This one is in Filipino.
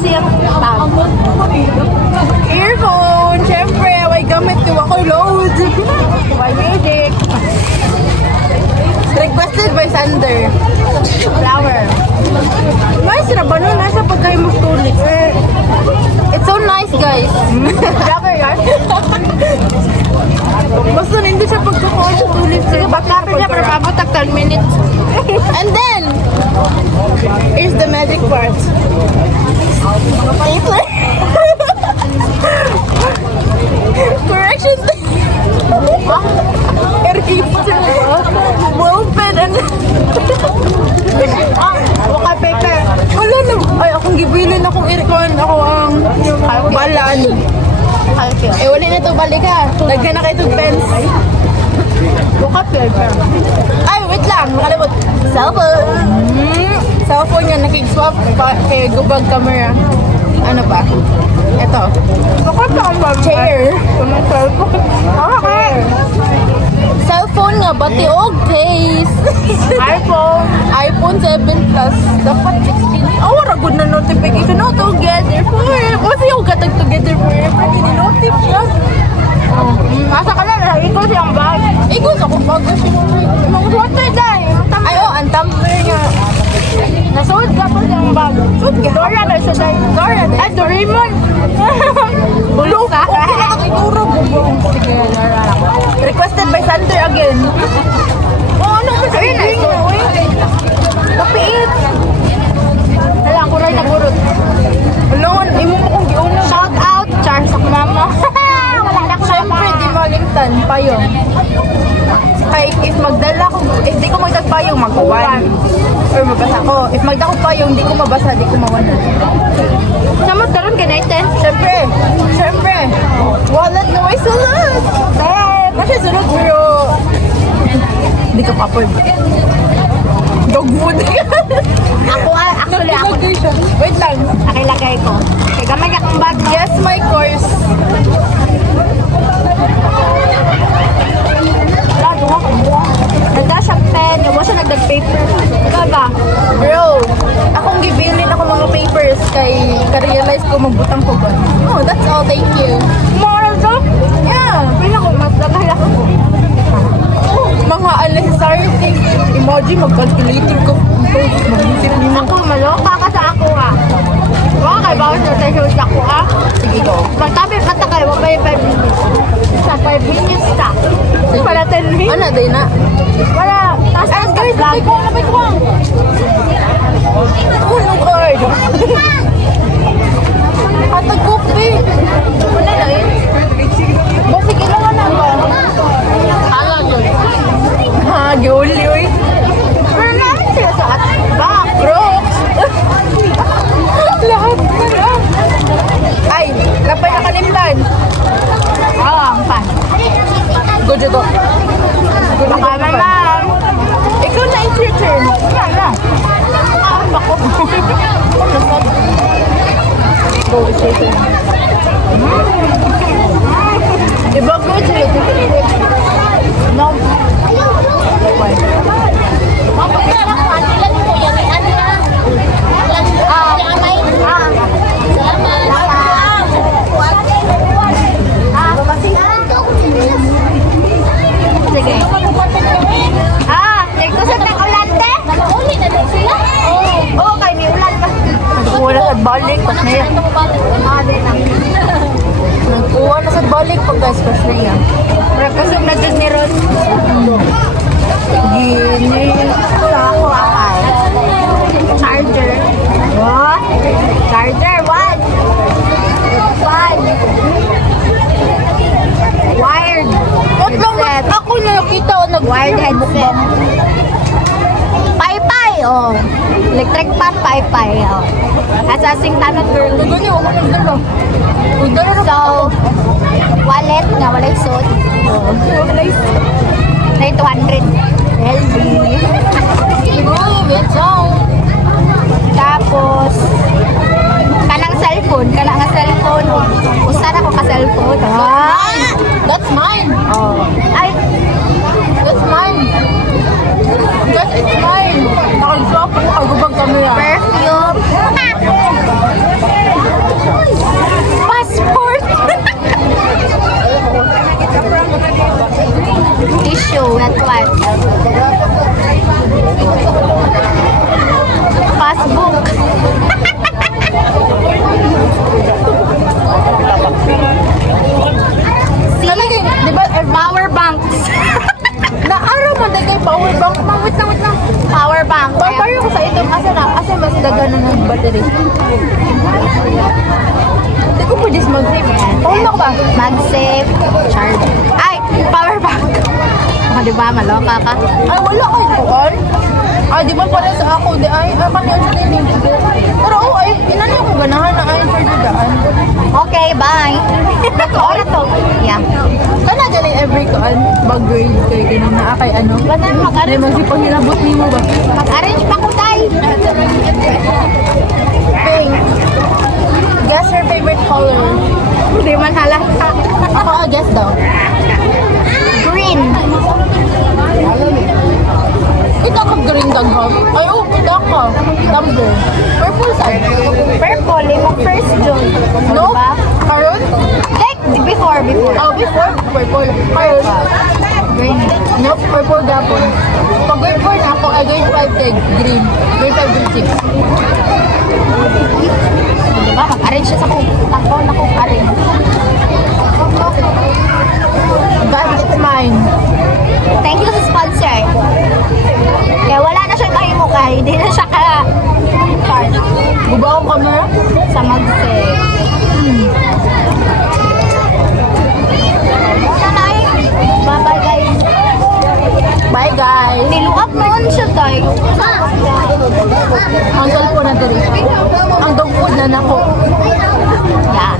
kasi yung bag. Earphone, syempre, may gamit ko ako load. Why music? Requested by Sander. Flower. Nice na ba nun? Nasa pagkain mo tulik. It's so nice, guys. Flower yan? Basta na hindi siya pagkakuha sa tulik. Sige, backupin niya pero mabot tag 10 minutes. And then, here's the magic part. Stapler. Correction. Eraser. Ball pen and... Buka paper. Wala na. Ay, akong gibilin akong aircon. Ako ang balan. Kalkyo. Eh, wala na to. Balik ka. Lagyan na kayo itong pens. Buka paper. Ay, wait lang. Makalimot. Cellphone. Cellphone yan. Nakig-swap pa kay Gubag camera. Ano pa? Ito. Bakit ka ang Chair. Kumang cellphone. Chair. Cellphone nga, bati og case. iPhone. iPhone 7 Plus. Dapat 16. Oh, wala good na notification. No, together forever. Kasi yung katag together forever. Hindi notif siya. Asa ka na, ikaw siyang bag. Ikaw sa kung bago siya. Mga water dahil. Ay, oh, ang tumbler niya. Nasuot ka pa siyang bag. Suot ka. Dora na siya dahil. Dora. Ay, Doraemon. Bulok ka. Okay na kang ituro. Sige, Dora. Requested by Sander again. Oh, ano ba Ayun na, ito. Kapiit. Wala, ako rin nagurot. Ano, imo mo kong giuno. Shout out, Char sa mama. Wala na ko Siyempre, di malimtan. Payong. Kahit if magdala ko, if di ko magdagpayong, magkawan. Or mabasa ko. If magdala ko payong, di ko mabasa, di ko mawanan. Samot karon ka natin. Siyempre, siyempre. Wallet na may sulat. Kasi sunod pero hindi ka papoy. Dog food. Actually ako. Wait lang. Nakilagay ko. Kaya gamay akong bag. Yes, my course. Wala, duha ko buha. Nagda siyang pen. Yung siya nagdag-paper. Ikaw ba? Bro, akong gibilin ako mga papers kay ka-realize ko magbutang ko ba. Oh, that's all. Thank you. Moral to? Yeah. Pila ko, mas lagay ako. Mga unnecessary things. Emoji, mag-calculator ko. Mag-isip niyo. Ako, maloka ka sa ako ah. Wala kay bawat na tayo sa ako ah. Sige ko. Magtabi ka ta kayo, wala yung 5 minutes. Sa 5 minutes ta. Wala 10 minutes. Ano, day na? Wala. Tapos ang Guys, vlog. napay ko, napay ko. Oh, Lord. Atag kopi. Wala na eh. Basi kailangan na ba? Alam yun. Ha, giuli, uy. Pero namin sila sa back. Brooks. Lahat na lang. Ay, lapay na kalimtan. Ang pan. Good to go. Good to Baka go. naman. Ikaw na, it's your turn. Wala. Ang bako. Go, it's your turn. I-vlog mo ito. No. Why? Sige. Nagtusok ng ulan, te? Nag-uli na din sila? Oo, kay may ulan pa. Nagkuha na sa balik. Pas na yan. Din na. Nagkuha na sa balik. Pag guys, pas na yan. Kusog na dyan ni Ron. Gini. Sa ako, akay. Charger. What? Charger, what? Five. Wired. Ba't lang headset. ako nakita o Wired headset. Paypay, oh. Electric pan, paypay, oh. Asasing tanot girl. Ganyan ako nagdala. Udara na So, wallet nga, walay suit. Oh. Na 200. LV. Move it on. Tapos, kanang cellphone. Kanang nga cellphone. Usa na ko ka cellphone. That's mine. Oh. Ay, That's mine. That's it's mine. Nakag-swap ako kagubag kami ah. perfume. you. Not what? Passbook. Talaga, di ba, Power banks. naaraw mo dahil kay power bank. Wait lang. Power bank. Pampayo ko sa ito, asa mas dagana ng battery. Hindi ko pwede mag-save. Paul ko ba? Mag-save. Charge. Ay, power bank. Oh, di ba? Maloka ka. Ay, wala kayo kukan. Ay, di ba para sa ako, di ay kanyan sa din. Pero ay, inano ko ganahan na ay for daan. Okay, bye. Oo na to. Yeah. Kana dyan every kuan, bag grade kay ganun na kay ano. Ba't na Ay, mag-arrange? magsipangilabot ni mo ba? Mag-arrange pa ko tayo. Pink. Guess her favorite color. Hindi man halata. Ako, guess daw. Green. Kita ka green daghang. Ay, oh, kita ka. Tumbler. Purple side. Purple. Imong first June. No? Diba? Karon? Like, before. Oh, before, purple. Karon? Green. Nope, purple gapon. Pag grade 4 na ako, ay grade 5 kay green. Grade 5, grade 6. Diba? Mag-arrange siya sa ako na kung arrange. Guys, it's mine. Thank you sa sponsor. Kaya wala na siya kahimukay. Hindi na siya ka-card Gubaw ko na. sa mag-save. Muna na eh. Bye-bye guys. Bye, guys. Niluap noon siya tayo. Ang cellphone na diri. Ang dog food na nako. Yeah.